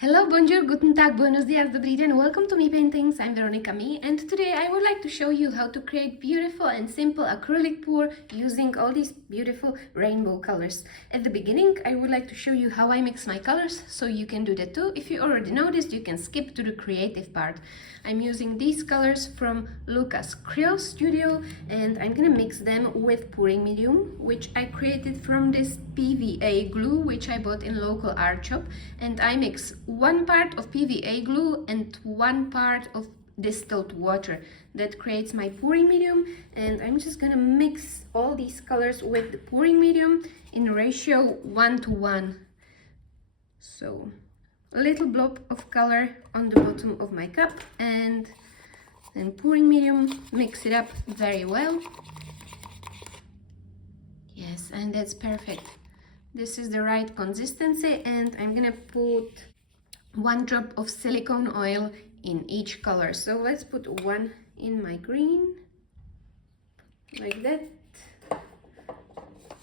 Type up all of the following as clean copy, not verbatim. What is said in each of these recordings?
Hello, bonjour, guten tag, buenos dias, dobrý den, welcome to Mii Paintings. I'm Veronika Mii, and today I would like to show you how to create beautiful and simple acrylic pour using all these beautiful rainbow colors. At the beginning, I would like to show you how I mix my colors, so you can do that too. If you already noticed, you can skip to the creative part. I'm using these colors from Lucas Krill Studio, and I'm gonna mix them with pouring medium, which I created from this PVA glue, which I bought in local art shop, and I mix 1 part of PVA glue and 1 part of distilled water. That creates my pouring medium, and I'm just gonna mix all these colors with the pouring medium in ratio 1:1. So a little blob of color on the bottom of my cup, and then pouring medium, mix it up very well. Yes, and that's perfect. This is the right consistency, and I'm gonna put 1 drop of silicone oil in each color. So let's put 1 in my green, like that.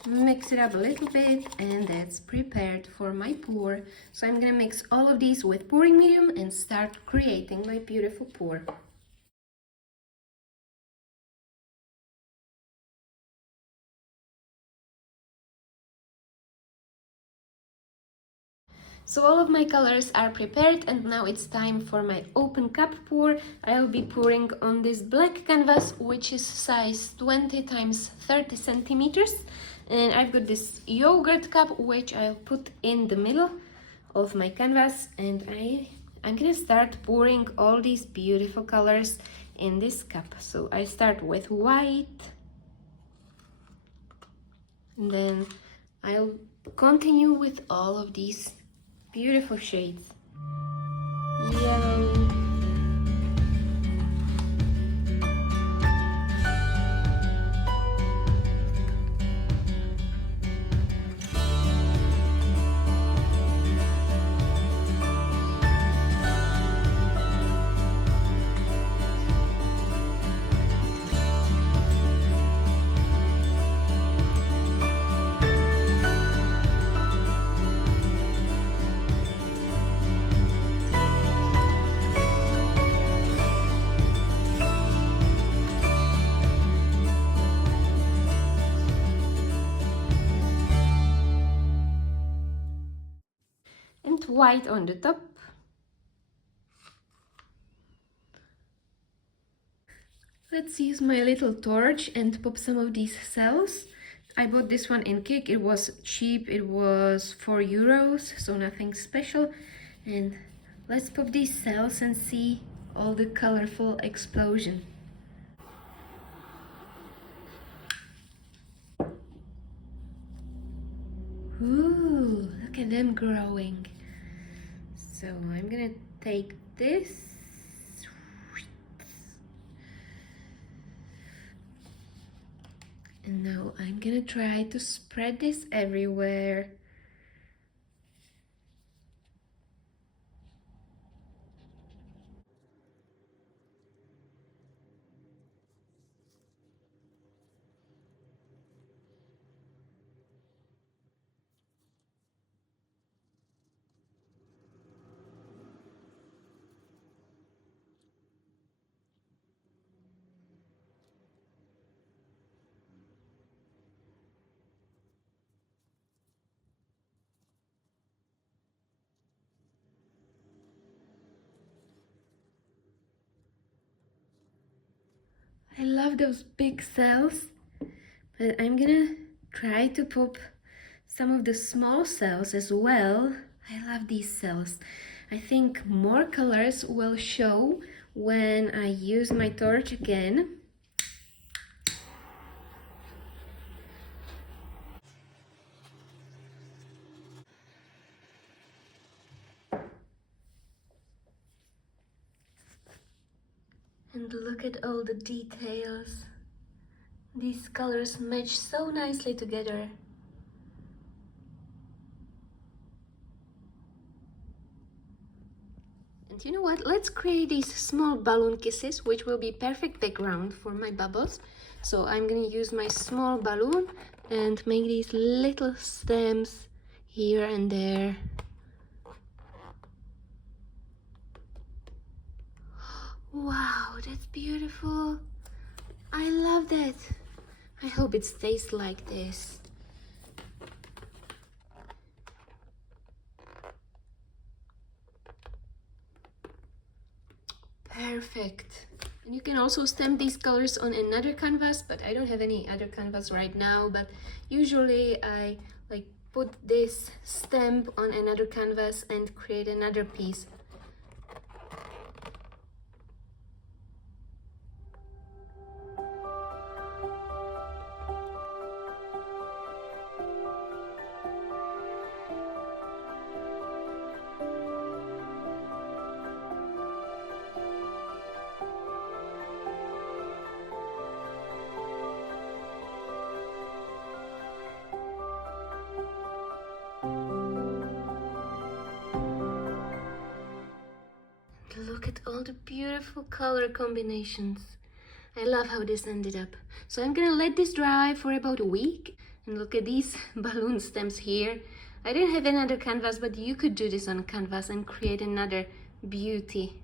Mix it up a little bit, and that's prepared for my pour. So I'm gonna mix all of these with pouring medium and start creating my beautiful pour. So all of my colors are prepared, and now it's time for my open cup pour. I'll be pouring on this black canvas, which is size 20 times 30 centimeters. And I've got this yogurt cup, which I'll put in the middle of my canvas, and I'm gonna start pouring all these beautiful colors in this cup. So I start with white, and then I'll continue with all of these beautiful shades. Yellow, and white on the top. Let's use my little torch and pop some of these cells. I bought this one in Kik. It was cheap, it was €4, so nothing special. And let's pop these cells and see all the colorful explosion. Ooh, look at them growing. So I'm gonna take this, and now I'm gonna try to spread this everywhere. I love those big cells, but I'm gonna try to pop some of the small cells as well. I love these cells. I think more colors will show when I use my torch again. And look at all the details. These colors match so nicely together. And you know what? Let's create these small balloon kisses, which will be perfect background for my bubbles. So I'm gonna use my small balloon and make these little stems here and there. Wow, that's beautiful. I love that. I hope it stays like this. Perfect. And you can also stamp these colors on another canvas, but I don't have any other canvas right now, but usually I like put this stamp on another canvas and create another piece. Look at all the beautiful color combinations. I love how this ended up. So I'm gonna let this dry for about a week. And look at these balloon stems here. I didn't have another canvas, but you could do this on canvas and create another beauty.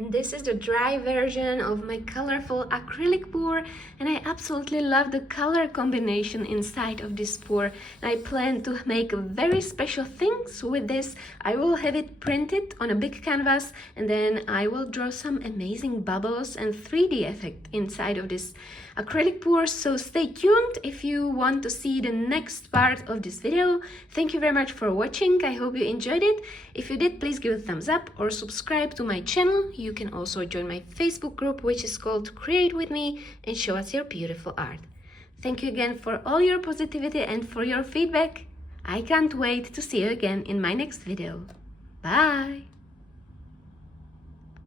And this is the dry version of my colorful acrylic pour, and I absolutely love the color combination inside of this pour. And I plan to make very special things with this. I will have it printed on a big canvas, and then I will draw some amazing bubbles and 3D effect inside of this acrylic pour. So stay tuned if you want to see the next part of this video. Thank you very much for watching. I hope you enjoyed it. If you did, please give a thumbs up or subscribe to my channel. You can also join my Facebook group, which is called Create With Me, and show us your beautiful art. Thank you again for all your positivity and for your feedback. I can't wait to see you again in my next video. Bye!